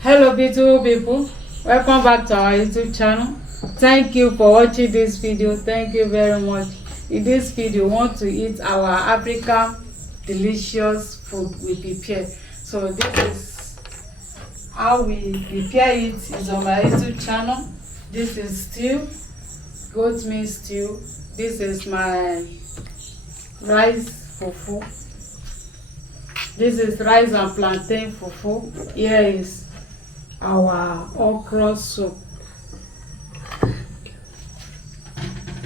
Hello beautiful people, welcome back to our YouTube channel. Thank you for watching this video. Thank you very much. In this video we want to eat our African delicious food we prepare. So this is how we prepare it. Is on my YouTube channel. This is stew, goat meat stew. This is my rice fufu. This is rice and plantain fufu. Here is our okra soup.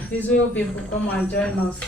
Visual people, come and join us.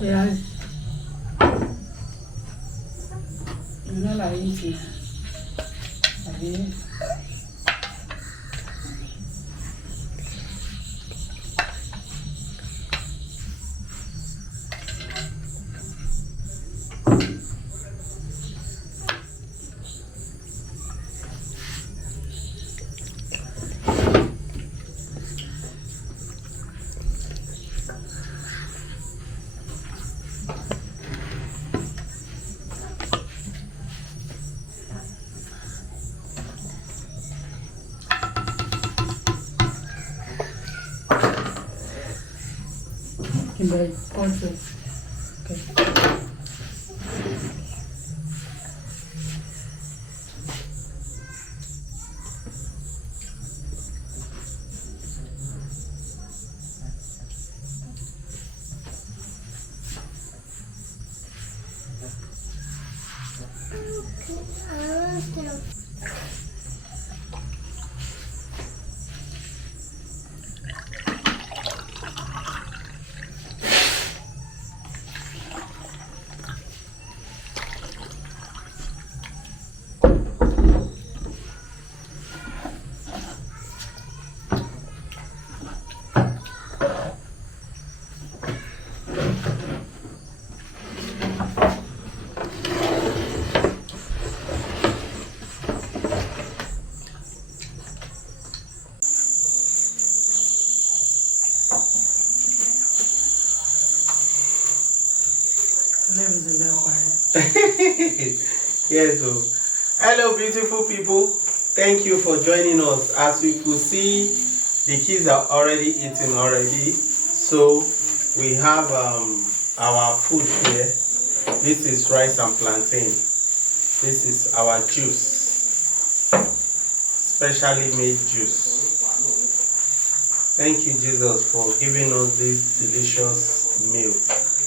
Yeah, you know like eating. Okay. Kimberly, also. Okay. Yes, so hello beautiful people, thank you for joining us. As we could see, the kids are already eating already, so we have our food here. This is rice and plantain. This is our juice, specially made juice. Thank you, Jesus, for giving us this delicious meal.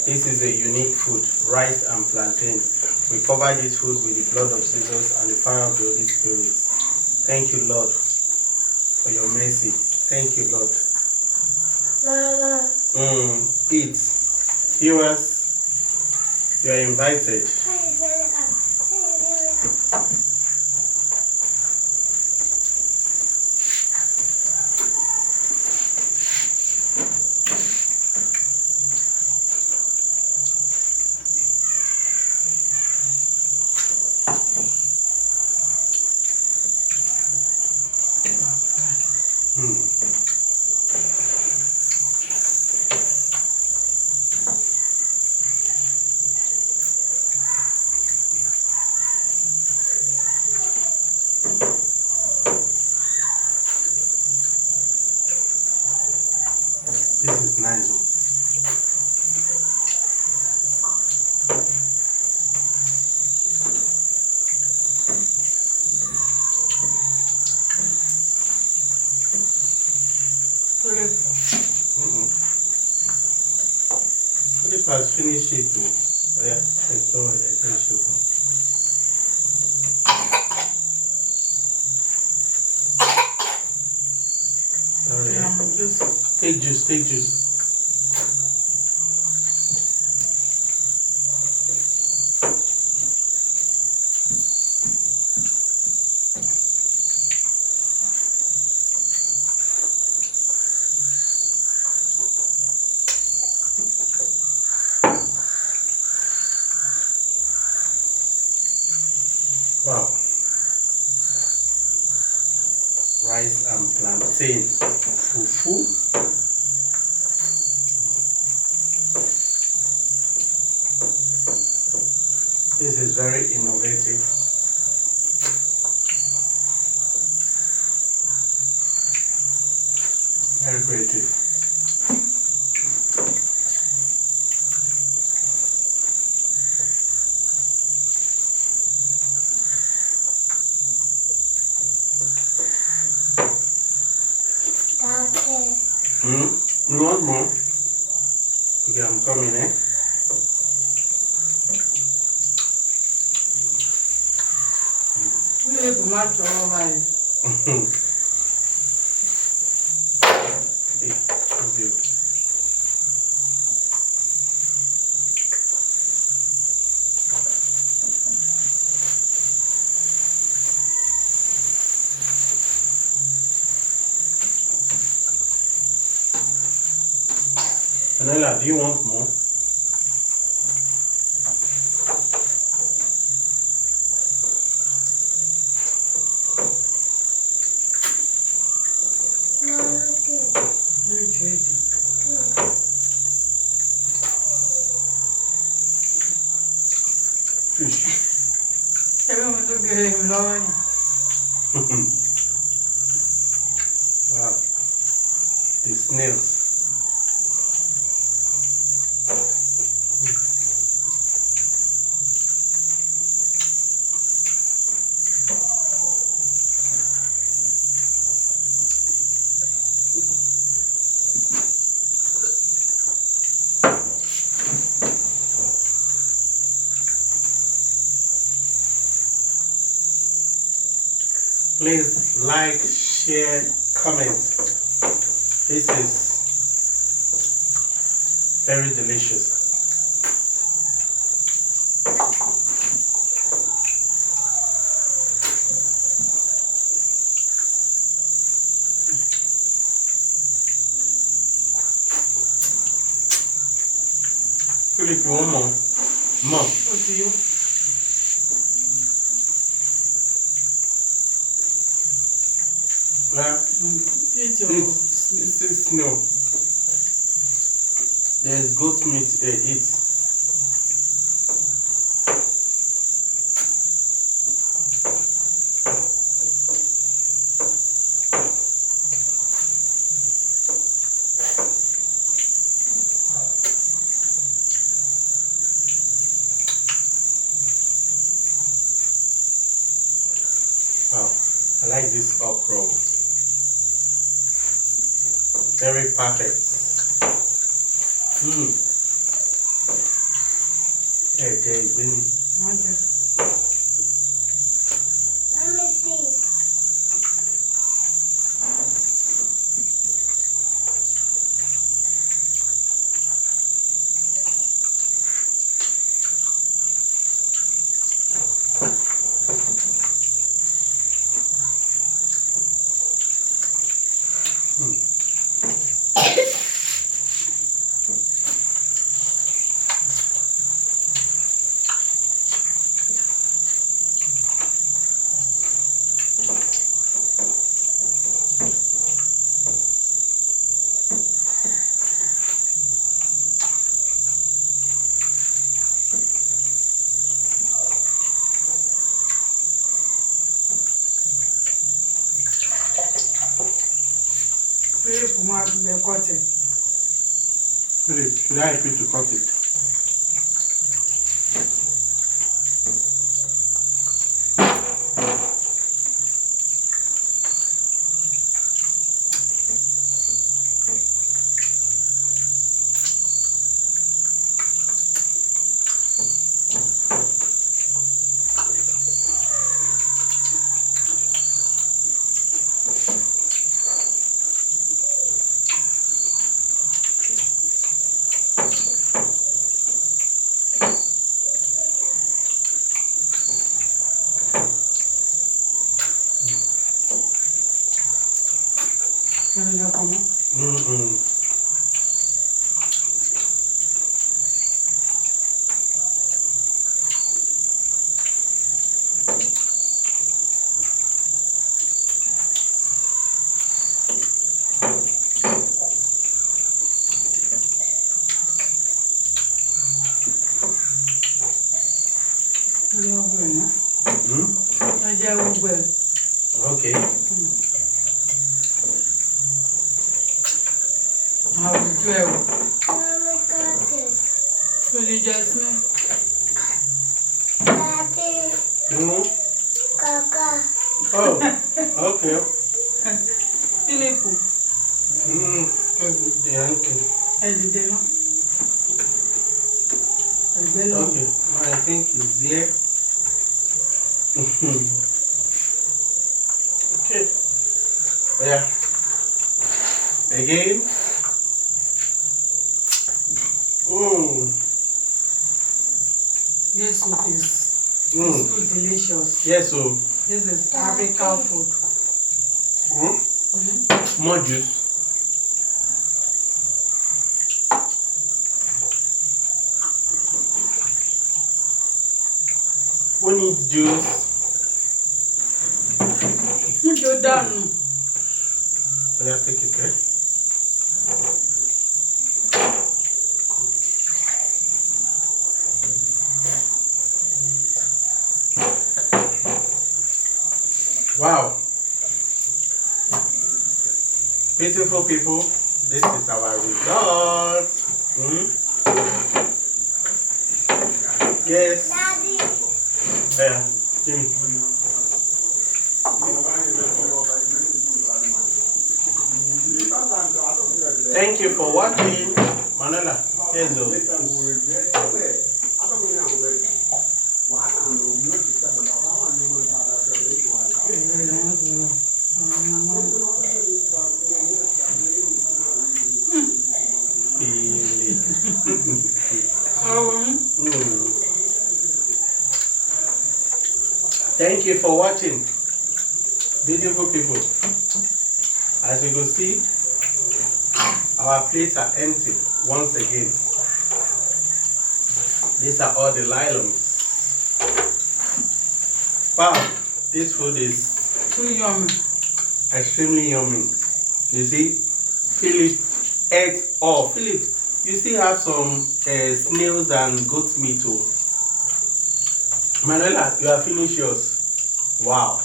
This is a unique food, rice and plantain. We cover this food with the blood of Jesus and the fire of the Holy Spirit. Thank you, Lord, for your mercy. Thank you, Lord. Eat. Viewers, you are invited. it too. Oh, yeah, take all the attention. Sorry. Take juice, take juice. Wow. Rice and plantain fufu. This is very innovative. Very creative. You want more? Okay, I'm coming, eh? Hey, thank you. Anela, do you want more? Fish. Wow. The snails. Please like, share, comment. This is very delicious. Philip, you want more? Mom. What do you? Yeah. It's no. There's goat meat there. Eat. Wow, I like this okra. Very perfect. Hey, there, Benny. Let me see. Philip, should I help you to cut it? Mm-mm. Mm? Okay. Mm? Oh, okay. Philip, Mm. Yeah, okay. Okay. I think it's here. Okay. Yeah. Again. Mm. this soup is Mm. too delicious. Yes, so. This is African food. Mm? More juice. Who needs juice? You're done. Yeah, take it, right? Wow. Beautiful people, this is our result. Mm? Yes. Daddy. Yeah, Jimmy. Thank you for watching. Manala, here's the. Mm. Thank you for watching, beautiful people. As you can see, our plates are empty once again. These are all the lions. Wow, this food is Too yummy. extremely yummy. You see, Philip ate all. Philip, you still have some snails and goat meat too. Manuela, you have finished yours. Wow.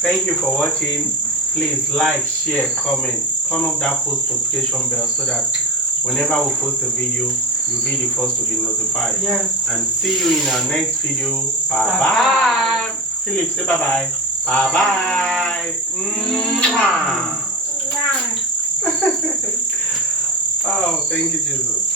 Thank you for watching. Please like, share, comment, turn on that post notification bell so that whenever we post a video, you'll be the first to be notified. Yes. And see you in our next video. Bye bye. Bye. Philip, say bye bye. Bye bye. Mwah. Oh, thank you, Jesus.